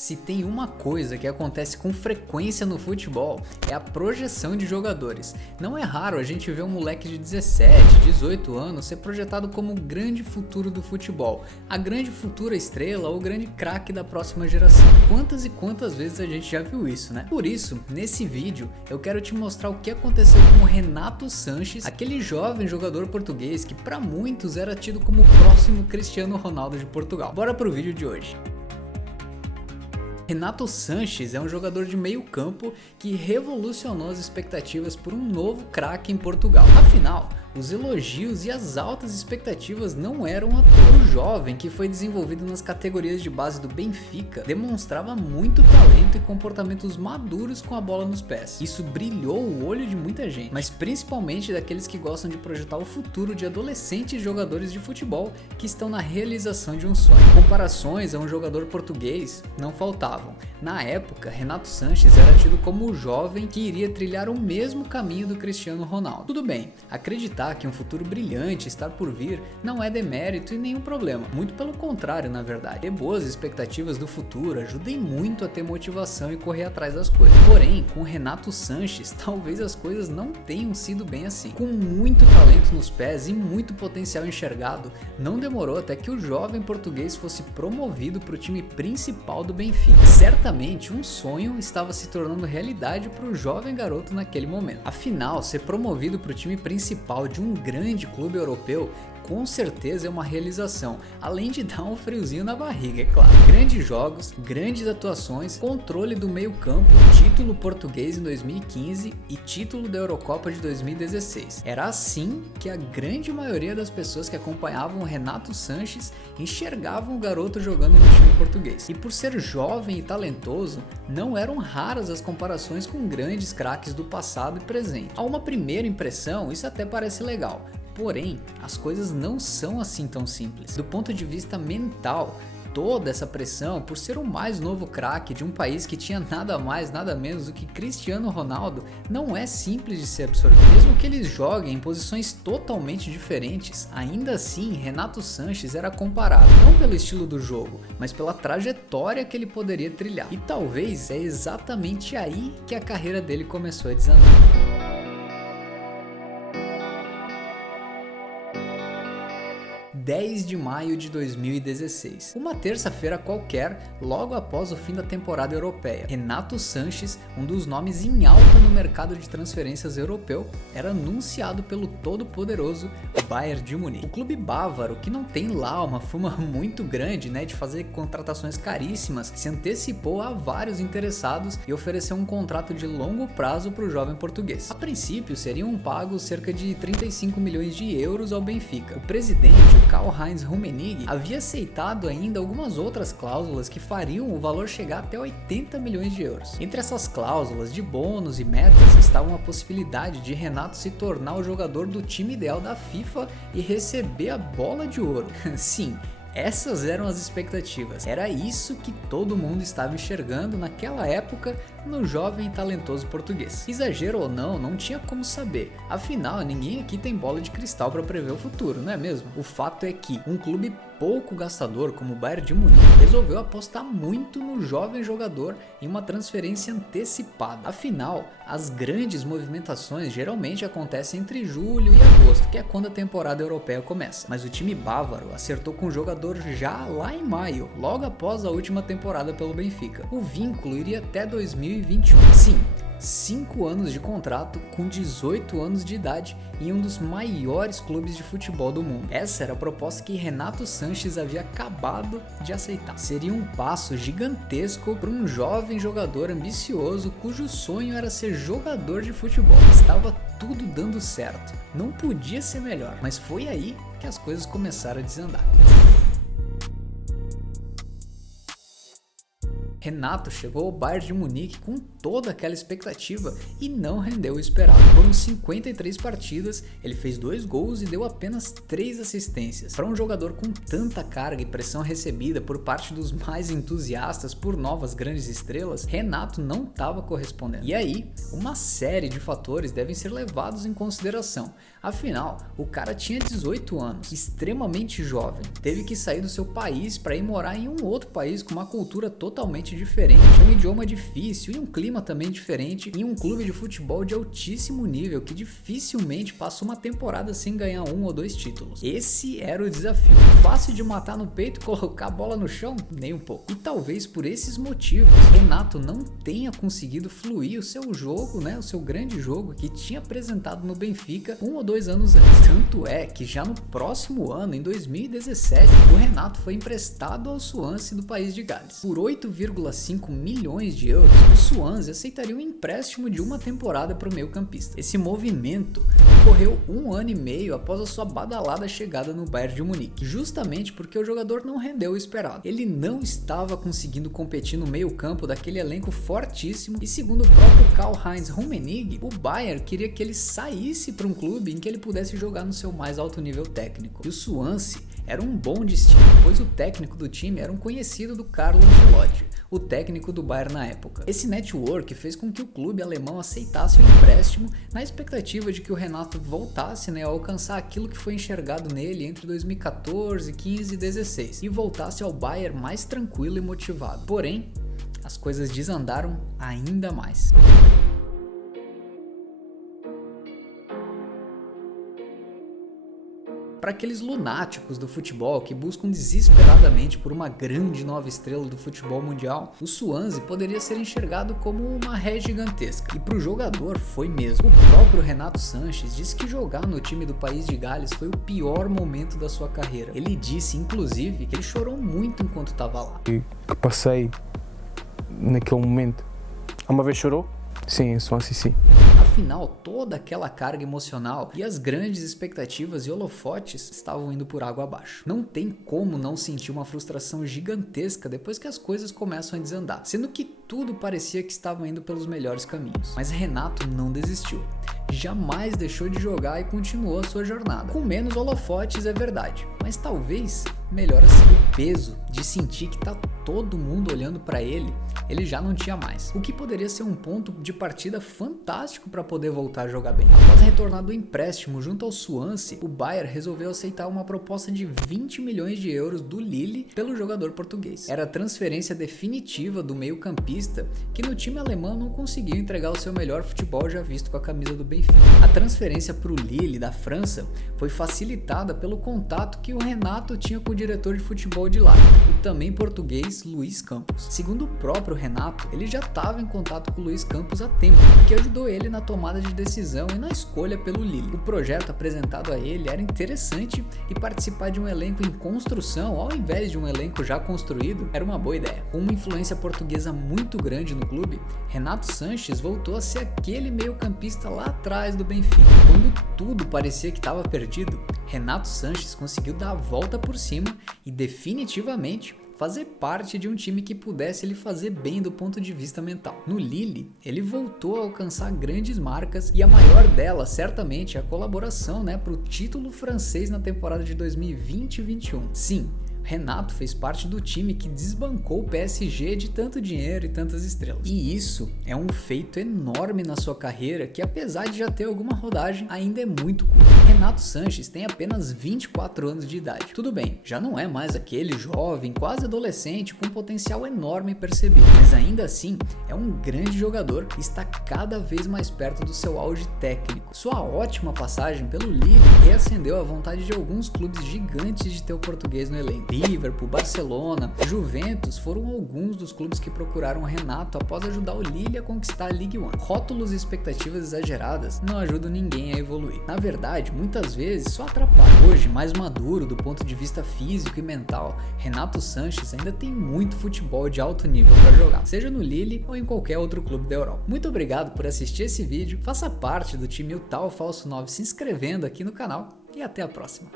Se tem uma coisa que acontece com frequência no futebol, é a projeção de jogadores. Não é raro a gente ver um moleque de 17, 18 anos ser projetado como o grande futuro do futebol, a grande futura estrela ou o grande craque da próxima geração. Quantas e quantas vezes a gente já viu isso, né? Por isso, nesse vídeo, eu quero te mostrar o que aconteceu com o Renato Sanches, aquele jovem jogador português que para muitos era tido como o próximo Cristiano Ronaldo de Portugal. Bora pro vídeo de hoje. Renato Sanches é um jogador de meio campo que revolucionou as expectativas por um novo craque em Portugal. Afinal, os elogios e as altas expectativas não eram à toa. O jovem, que foi desenvolvido nas categorias de base do Benfica, demonstrava muito talento e comportamentos maduros com a bola nos pés. Isso brilhou o olho de muita gente, mas principalmente daqueles que gostam de projetar o futuro de adolescentes jogadores de futebol que estão na realização de um sonho. Comparações a um jogador português não faltavam. Na época, Renato Sanches era tido como o jovem que iria trilhar o mesmo caminho do Cristiano Ronaldo. Tudo bem, acreditar que um futuro brilhante está por vir não é demérito e nenhum problema, muito pelo contrário, na verdade. Ter boas expectativas do futuro ajudem muito a ter motivação e correr atrás das coisas. Porém, com Renato Sanches, talvez as coisas não tenham sido bem assim. Com muito talento nos pés e muito potencial enxergado, não demorou até que o jovem português fosse promovido para o time principal do Benfica. Certamente um sonho estava se tornando realidade para o jovem garoto naquele momento. Afinal, ser promovido para o time principal de um grande clube europeu com certeza é uma realização, além de dar um friozinho na barriga, é claro. Grandes jogos, grandes atuações, controle do meio campo, título português em 2015 e título da Eurocopa de 2016. Era assim que a grande maioria das pessoas que acompanhavam o Renato Sanches enxergavam o garoto jogando no time português. E por ser jovem e talentoso, não eram raras as comparações com grandes craques do passado e presente. A uma primeira impressão, isso até parece legal. Porém, as coisas não são assim tão simples. Do ponto de vista mental, toda essa pressão por ser o mais novo craque de um país que tinha nada mais, nada menos do que Cristiano Ronaldo não é simples de ser absorvido. Mesmo que eles joguem em posições totalmente diferentes, ainda assim Renato Sanches era comparado, não pelo estilo do jogo, mas pela trajetória que ele poderia trilhar. E talvez é exatamente aí que a carreira dele começou a desandar. 10 de maio de 2016. Uma terça-feira qualquer, logo após o fim da temporada europeia. Renato Sanches, um dos nomes em alta no mercado de transferências europeu, era anunciado pelo todo-poderoso Bayern de Munique. O clube bávaro, que não tem lá uma fama muito grande, de fazer contratações caríssimas, se antecipou a vários interessados e ofereceu um contrato de longo prazo para o jovem português. A princípio, seriam pagos cerca de 35 milhões de euros ao Benfica. O presidente, Karl-Heinz Rummenigge, havia aceitado ainda algumas outras cláusulas que fariam o valor chegar até 80 milhões de euros. Entre essas cláusulas de bônus e metas estavam a possibilidade de Renato se tornar o jogador do time ideal da FIFA e receber a bola de ouro. Sim, essas eram as expectativas. Era isso que todo mundo estava enxergando naquela época no jovem e talentoso português. Exagero ou não, não tinha como saber. Afinal, ninguém aqui tem bola de cristal para prever o futuro, não é mesmo? O fato é que um clube pouco gastador como o Bayern de Munique resolveu apostar muito no jovem jogador em uma transferência antecipada. Afinal, as grandes movimentações geralmente acontecem entre julho e agosto, que é quando a temporada europeia começa. Mas o time bávaro acertou com o jogador já lá em maio, logo após a última temporada pelo Benfica. O vínculo iria até 2021. Sim, 5 anos de contrato com 18 anos de idade em um dos maiores clubes de futebol do mundo. Essa era a proposta que Renato Sanches havia acabado de aceitar. Seria um passo gigantesco para um jovem jogador ambicioso cujo sonho era ser jogador de futebol. Estava tudo dando certo. Não podia ser melhor, mas foi aí que as coisas começaram a desandar. Renato chegou ao Bayern de Munique com toda aquela expectativa e não rendeu o esperado. Foram 53 partidas, ele fez 2 gols e deu apenas 3 assistências. Para um jogador com tanta carga e pressão recebida por parte dos mais entusiastas por novas grandes estrelas, Renato não estava correspondendo. E aí, uma série de fatores devem ser levados em consideração. Afinal, o cara tinha 18 anos, extremamente jovem, teve que sair do seu país para ir morar em um outro país com uma cultura totalmente completamente diferente, um idioma difícil e um clima também diferente em um clube de futebol de altíssimo nível que dificilmente passa uma temporada sem ganhar 1 ou 2 títulos. Esse era o desafio. Fácil de matar no peito e colocar a bola no chão? Nem um pouco. E talvez por esses motivos, Renato não tenha conseguido fluir o seu jogo, né, o seu grande jogo que tinha apresentado no Benfica 1 ou 2 anos antes. Tanto é que já no próximo ano, em 2017, o Renato foi emprestado ao Swansea do país de Gales. Por 8,5 milhões de euros, o Swansea aceitaria um empréstimo de uma temporada para o meio-campista. Esse movimento ocorreu 1 ano e meio após a sua badalada chegada no Bayern de Munique, justamente porque o jogador não rendeu o esperado. Ele não estava conseguindo competir no meio-campo daquele elenco fortíssimo e, segundo o próprio Karl-Heinz Rummenigge, o Bayern queria que ele saísse para um clube em que ele pudesse jogar no seu mais alto nível técnico. E o Swansea era um bom destino, pois o técnico do time era um conhecido do Carlo Ancelotti, o técnico do Bayern na época. Esse network fez com que o clube alemão aceitasse o empréstimo na expectativa de que o Renato voltasse, né, a alcançar aquilo que foi enxergado nele entre 2014, 15 e 16 e voltasse ao Bayern mais tranquilo e motivado. Porém, as coisas desandaram ainda mais. Para aqueles lunáticos do futebol que buscam desesperadamente por uma grande nova estrela do futebol mundial, o Swansea poderia ser enxergado como uma ré gigantesca. E para o jogador foi mesmo. O próprio Renato Sanches disse que jogar no time do país de Gales foi o pior momento da sua carreira. Ele disse, inclusive, que ele chorou muito enquanto estava lá. Que passei naquele momento. Uma vez chorou? Sim, em Swansea sim. Afinal, toda aquela carga emocional e as grandes expectativas e holofotes estavam indo por água abaixo. Não tem como não sentir uma frustração gigantesca depois que as coisas começam a desandar, sendo que tudo parecia que estava indo pelos melhores caminhos. Mas Renato não desistiu. Jamais deixou de jogar e continuou a sua jornada. Com menos holofotes, é verdade, mas talvez melhor assim. O peso de sentir que tá todo mundo olhando para ele já não tinha mais. O que poderia ser um ponto de partida fantástico para poder voltar a jogar bem. Após retornar do empréstimo junto ao Swansea, o Bayern resolveu aceitar uma proposta de 20 milhões de euros do Lille pelo jogador português. Era a transferência definitiva do meio-campista que no time alemão não conseguiu entregar o seu melhor futebol já visto com a camisa do Benfica. A transferência para o Lille da França foi facilitada pelo contato que o Renato tinha com o diretor de futebol de lá, o também português Luís Campos. Segundo o próprio Renato, ele já estava em contato com o Luís Campos há tempo, o que ajudou ele na tomada de decisão e na escolha pelo Lille. O projeto apresentado a ele era interessante e participar de um elenco em construção ao invés de um elenco já construído era uma boa ideia. Com uma influência portuguesa muito grande no clube, Renato Sanches voltou a ser aquele meio-campista lá atrás do Benfica. Quando tudo parecia que estava perdido, Renato Sanches conseguiu dar a volta por cima e definitivamente fazer parte de um time que pudesse lhe fazer bem do ponto de vista mental. No Lille, ele voltou a alcançar grandes marcas e a maior delas, certamente, é a colaboração, para o título francês na temporada de 2020-21. Sim, Renato fez parte do time que desbancou o PSG de tanto dinheiro e tantas estrelas. E isso é um feito enorme na sua carreira que, apesar de já ter alguma rodagem, ainda é muito curto. Renato Sanches tem apenas 24 anos de idade. Tudo bem, já não é mais aquele jovem, quase adolescente, com potencial enorme percebido, mas ainda assim é um grande jogador e está cada vez mais perto do seu auge técnico. Sua ótima passagem pelo Lille reacendeu a vontade de alguns clubes gigantes de ter o português no elenco. Liverpool, Barcelona, Juventus foram alguns dos clubes que procuraram Renato após ajudar o Lille a conquistar a Ligue 1. Rótulos e expectativas exageradas não ajudam ninguém a evoluir. Na verdade, muitas vezes só atrapalham. Hoje, mais maduro do ponto de vista físico e mental, Renato Sanches ainda tem muito futebol de alto nível para jogar, seja no Lille ou em qualquer outro clube da Europa. Muito obrigado por assistir esse vídeo, faça parte do time O Tal Falso 9 se inscrevendo aqui no canal e até a próxima.